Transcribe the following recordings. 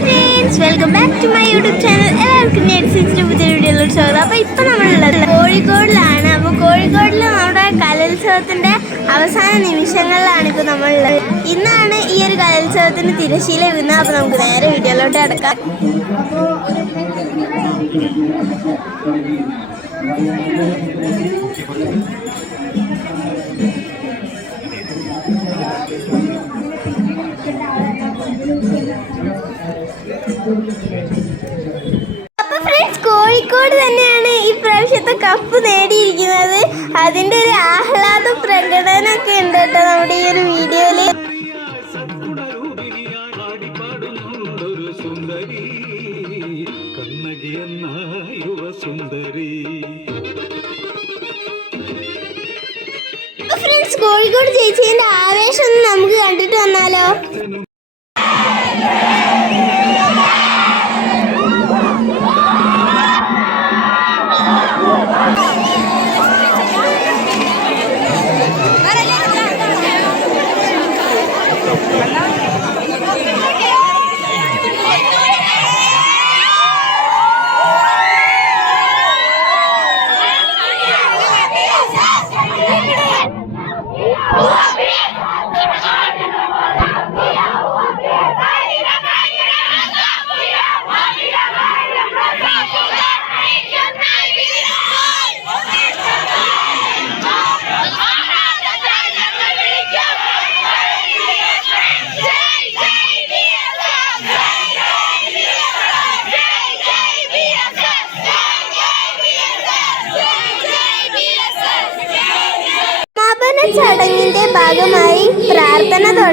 Friends welcome back to my YouTube channel എല്ലാവർക്കും നെറ്റ്സിന്റെ പുതിയ വീഡിയോയിലോട്ട് സ്വാഗതം. അപ്പോൾ ഇപ്പം നമ്മളുള്ളത് കോഴിക്കോടിലാണ്. അപ്പോൾ കോഴിക്കോടിൽ നമ്മുടെ കലോത്സവത്തിന്റെ അവസാന നിമിഷങ്ങളിലാണ് ഇപ്പോൾ നമ്മളുള്ളത്. ഇന്നാണ് ഈ ഒരു കലോത്സവത്തിന് തിരശീല വീഴുന്നത് അപ്പോൾ നമുക്ക് നേരെ വീഡിയോയിലോട്ട് കിടക്കാം. അപ്പൊ അതിന്റെ ഒരു ആഹ്ലാദ പ്രകടനമൊക്കെ ഉണ്ട് കേട്ടോ നമ്മുടെ ഈ ഒരു വീഡിയോയിൽ. ഫ്രണ്ട്സ് കോഴിക്കോട് ചേച്ചിന്റെ ആവേശം നമുക്ക് കണ്ടിട്ട് വന്നാലോ?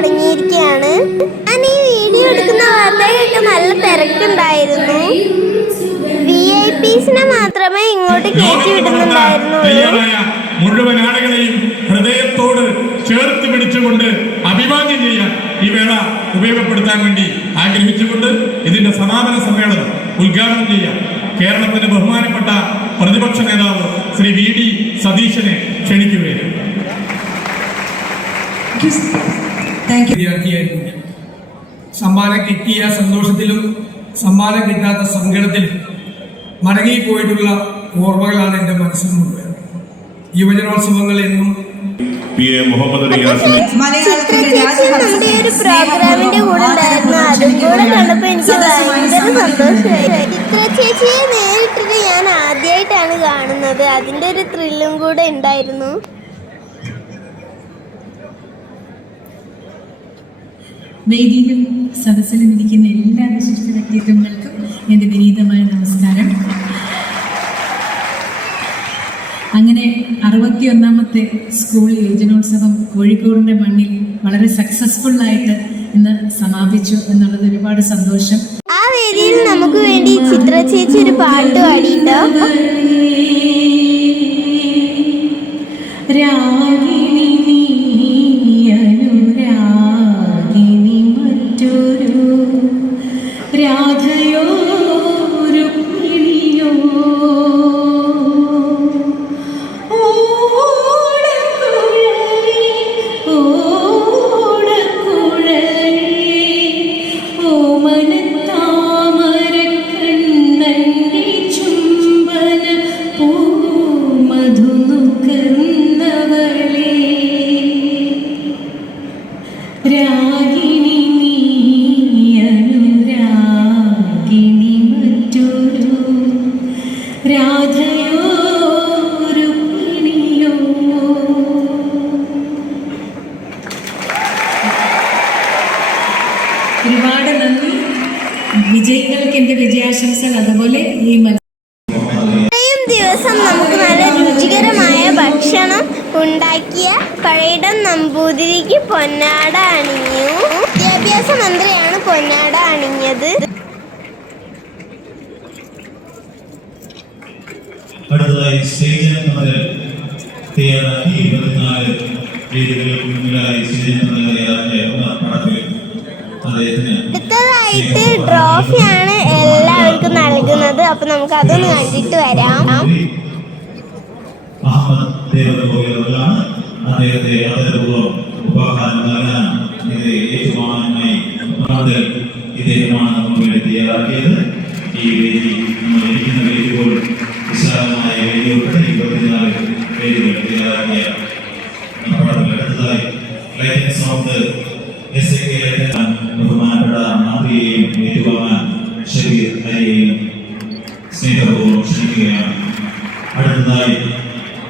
തുടങ്ങിയിരിക്കുകയാണ് ഞാൻ ഈ വീഡിയോ എടുക്കുന്ന വാർത്തയൊക്കെ നല്ല തിരക്കുണ്ടായിരുന്നു. വി ഐ പീസിനെ മാത്രമേ ഇങ്ങോട്ട് കയറ്റി വിടുന്നുണ്ടായിരുന്നുള്ളൂ. തയ്യാറായ മുഴുവൻ ആളുകളെയും ഹൃദയത്തോട് ചേർത്ത് പിടിച്ചുകൊണ്ട് അഭിവാദ്യം ചെയ്യാൻ ഈ വേള ഉപയോഗപ്പെടുത്താൻ വേണ്ടി ആഗ്രഹിച്ചുകൊണ്ട് ഇതിന്റെ സമാപന സമ്മേളനം ഉദ്ഘാടനം ചെയ്യാം കേരളത്തിന്റെ ബഹുമാനപ്പെട്ട പ്രതിപക്ഷ നേതാവ് ശ്രീ വി ഡി സതീശനെ ക്ഷണിക്കുകയാണ്. വിദ്യാർത്ഥിയായിരുന്നു. സമ്മാനം കിട്ടിയ സന്തോഷത്തിലും സമ്മാനം കിട്ടാത്ത സങ്കടത്തിലും മടങ്ങിപ്പോയിട്ടുള്ള ഓർമ്മകളാണ് എന്റെ മനസ്സിൽ മുഴുവൻ. യുവജനോത്സവങ്ങൾ എന്നും പി എ മുഹമ്മദ് റിയാസിനെ ചിത്ര ചേച്ചി നമ്മുടെ ഈ ഒരു പ്രോഗ്രാമിന്റെ കൂടെ ഉണ്ടായിരുന്നു. അതും കൂടെ കണ്ടപ്പോ എനിക്ക് ഭയങ്കര സന്തോഷമായി. ചിത്ര ചേച്ചിയെ നേരിട്ടിട്ട് ഞാൻ ആദ്യമായിട്ടാണ് കാണുന്നത്. അതിന്റെ ഒരു ത്രില്ലും കൂടെ ഉണ്ടായിരുന്നു. വേദിയിലും സദസ്സിലും ഇരിക്കുന്ന എല്ലാ വിശിഷ്ട വ്യക്തിത്വങ്ങൾക്കും എന്റെ വിനീതമായ നമസ്കാരം. അങ്ങനെ അറുപത്തി ഒന്നാമത്തെ സ്കൂൾ യുവജനോത്സവം കോഴിക്കോടിന്റെ മണ്ണിൽ വളരെ സക്സസ്ഫുൾ ആയിട്ട് ഇന്ന് സമാപിച്ചു എന്നുള്ളത് ഒരുപാട് സന്തോഷം. ആ വേദിയിൽ നമുക്ക് വേണ്ടി ചിത്ര ചേച്ചി ഒരു പാട്ട് പാടിയിട്ടോ? രാഗിണി ദിവസം നമുക്ക് നല്ല രുചികരമായ ഭക്ഷണം ഉണ്ടാക്കിയ പഴയിടം നമ്പൂതിരിക്ക് പൊന്നാട അണിഞ്ഞു. വിദ്യാഭ്യാസ മന്ത്രിയാണ് പൊന്നാട അണിഞ്ഞത്. അടുത്തതായി സ്റ്റേജിന് മുതൽ തയ്യാറാക്കി ഇരുപത്തിനാല് വേദികൾക്ക് മുന്നിലായി മുതൽ തയ്യാറാക്കിയ അദ്ദേഹത്തിന് അടുത്തതായിട്ട് ട്രോഫിയാണ് അപ്പൊ നമുക്ക് അതൊന്ന് കണ്ടിട്ട് വരാം. അദ്ദേഹത്തെ ആദരപൂർവം ഉപഹാരം നൽകാൻ ഇത് ഏറ്റുവാങ്ങാനായി പ്രാതൽ ഇദ്ദേഹമാണ് നമുക്ക് വേണ്ടി തയ്യാറാക്കിയത്. ഈ വേദി നമ്മൾ ഇരിക്കുന്ന വേദി പോലും വിശാലമായ വേദി ഉൾപ്പെടെ ഇരുപത്തിനാല് വേദികൾ തയ്യാറാക്കിയ അടുത്തതായി ഓഫ് എസ് എ കെ ബഹുമാനപ്പെട്ട മാതൃയെയും ഏറ്റുവാങ്ങാൻ ഷബീർ അലിയെയും സ്നേഹപൂർവം ക്ഷണിക്കുകയാണ്. അടുത്തതായി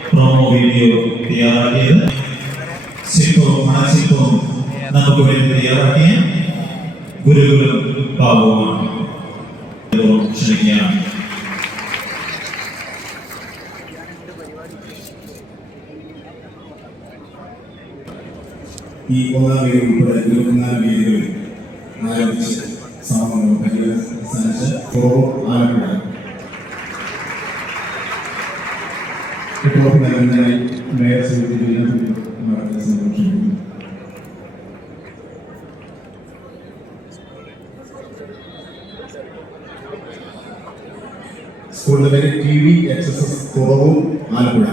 പ്രൊമോ വീഡിയോ തയ്യാറാക്കിയത്. ശില്പവും മണശില്പവും നമുക്ക് വേണ്ടി തയ്യാറാക്കിയ ഗുരുകുലം ബാബുവാണ് ക്ഷണിക്കുകയാണ്. ഈ ഒന്നാം വീതി ഉൾപ്പെടെ ഇരുപത്തിനാല് വീതികളിൽ ആരംഭിച്ച് സമയം പരിഗണിച്ച് ഫോറം ആലപ്പുഴ ഇപ്പോൾ നൽകുന്നതിനായി മേയർ ശ്രീമതി ലീന ഫിലിപ്പ് അവരുടെ സന്തോഷിക്കുന്നു സ്കൂളിന്റെ പേര് T V H S S കുറവും ആലപ്പുഴ.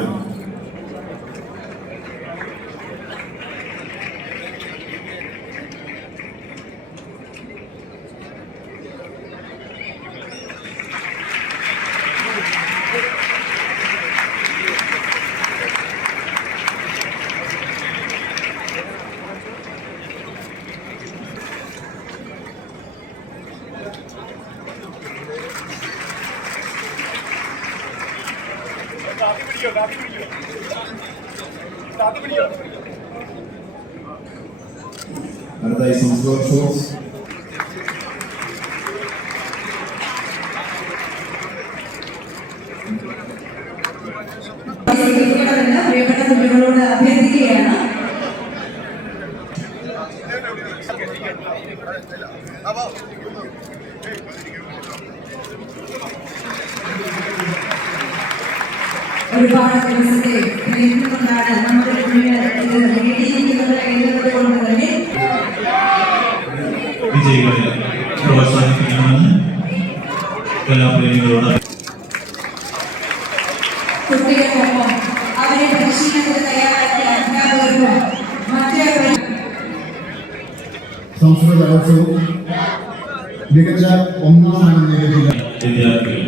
അടുത്തായി സംസ്കൃതോത്സവം സ്വീകരിക്കണമെന്ന് പ്രിയപ്പെട്ട കുട്ടികളോട് അഭ്യർത്ഥിക്കുകയാണ് ഒരുപാട് ദിവസത്തെ പ്രയത്നം നമ്മുടെ കുഞ്ഞുങ്ങൾ ഇത് നേടിയിരിക്കുന്നത് എന്നത് കൊണ്ട് തന്നെ. വിജയികളെ പ്രോത്സാഹിപ്പിക്കണമെന്ന് കലാപ്രേമികളോട് കുട്ടികൾക്കൊപ്പം അവരെ പരിശീലനത്തിന് തയ്യാറാക്കിയ അധ്യാപകർക്കും മറ്റു സംസ്കൃത കലോത്സവം മികച്ച ഒന്നാം സ്ഥാനം നേടിയ വിദ്യാർത്ഥികൾ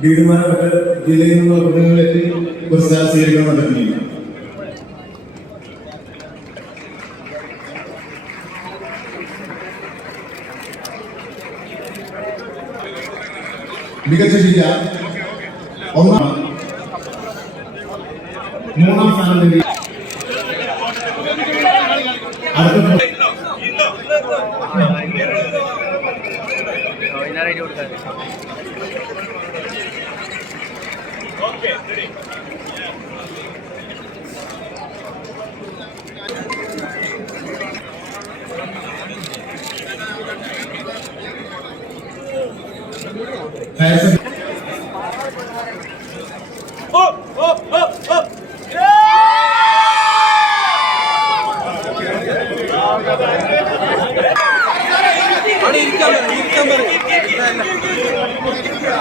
മറ്റ് ജില്ലയിൽ നിന്നുള്ള കുടുംബങ്ങളിലെത്തി പുരസ്കാരം സ്വീകരിക്കാൻ നടക്കുന്നില്ല മികച്ച ജില്ല ഒന്നാം മൂന്നാം സ്ഥാനം ഹയർ സെക്കൻഡറി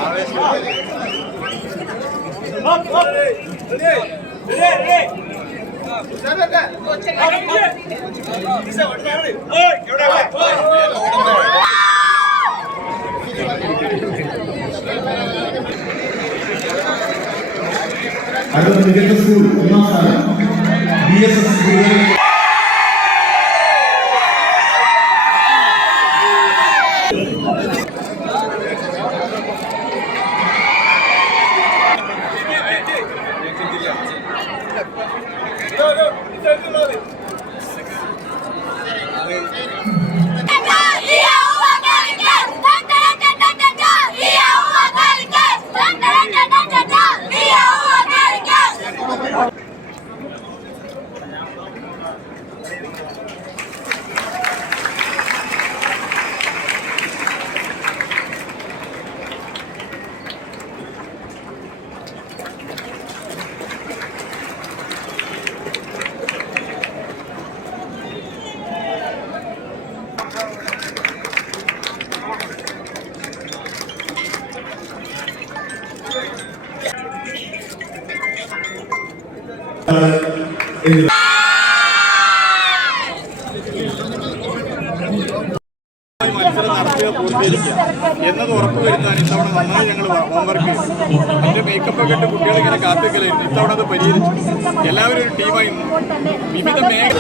അടുത്ത മികച്ച സ്കൂൾ ഒന്നാം സ്ഥാനം ബി എസ് എസ് എന്താണ് ഉറപ്പ് എന്നത് ഇത്തവണ നന്നായി ഞങ്ങൾ ഹോംവർക്ക് അതിന്റെ മേക്കപ്പ് ഒക്കെ ഇട്ട് കുട്ടികൾ ഇങ്ങനെ കാത്തിക്കലായിരുന്നു. ഇത്തവണ അത് പരിഹരിച്ചു. എല്ലാവരും ഒരു ടീമായി. വിവിധ മേഖല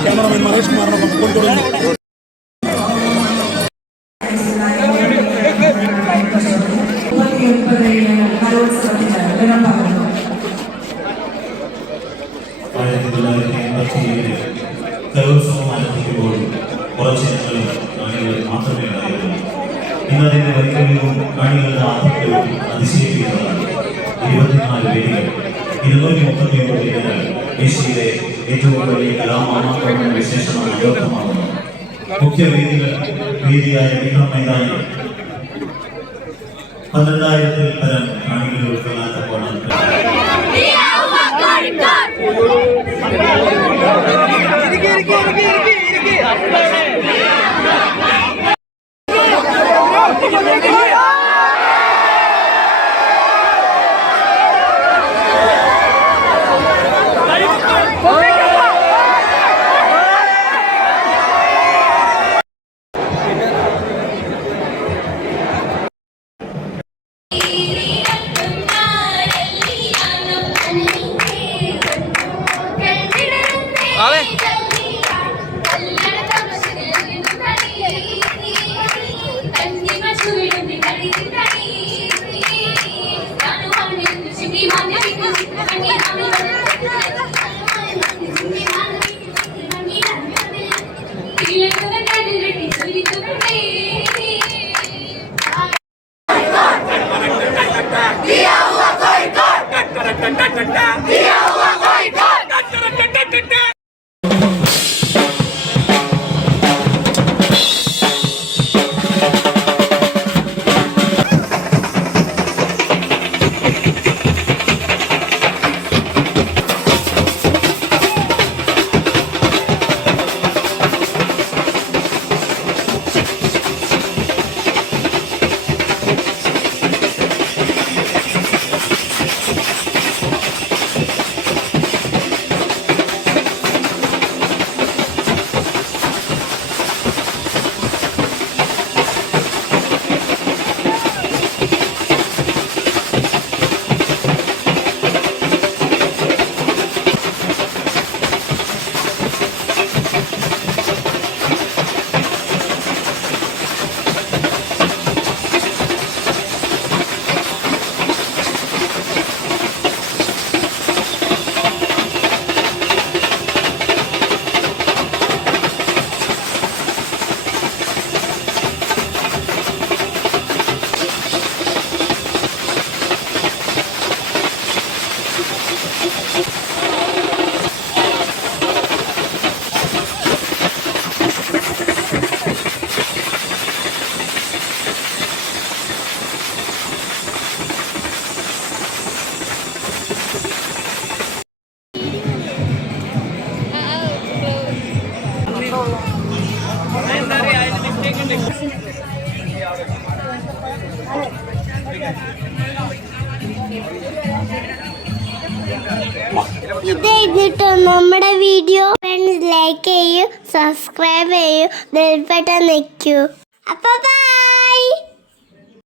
ഇന്ന് അതിന്റെ വൈകല്യവും കാണികളുടെ ആധിക്യവും ഇരുന്നൂറ്റി ഏഷ്യയിലെ ഏറ്റവും വലിയ കലാമാമാക്കളുടെ വിശേഷമാണ് അന്വർത്ഥമാകുന്നത് മുഖ്യ വേദിയായ വിക്രം മൈതാനി പന്ത്രണ്ടായിരത്തിൽ പരം ഉൾക്കൊള്ളാത്തപ്പോഴാണ് ഇതായിരുന്നു ഫ്രണ്ട്സ് ലൈക്ക് ചെയ്യൂ സബ്സ്ക്രൈബ് ചെയ്യൂ ബെൽബട്ടൺ നിൽക്കൂ അപ്പൊ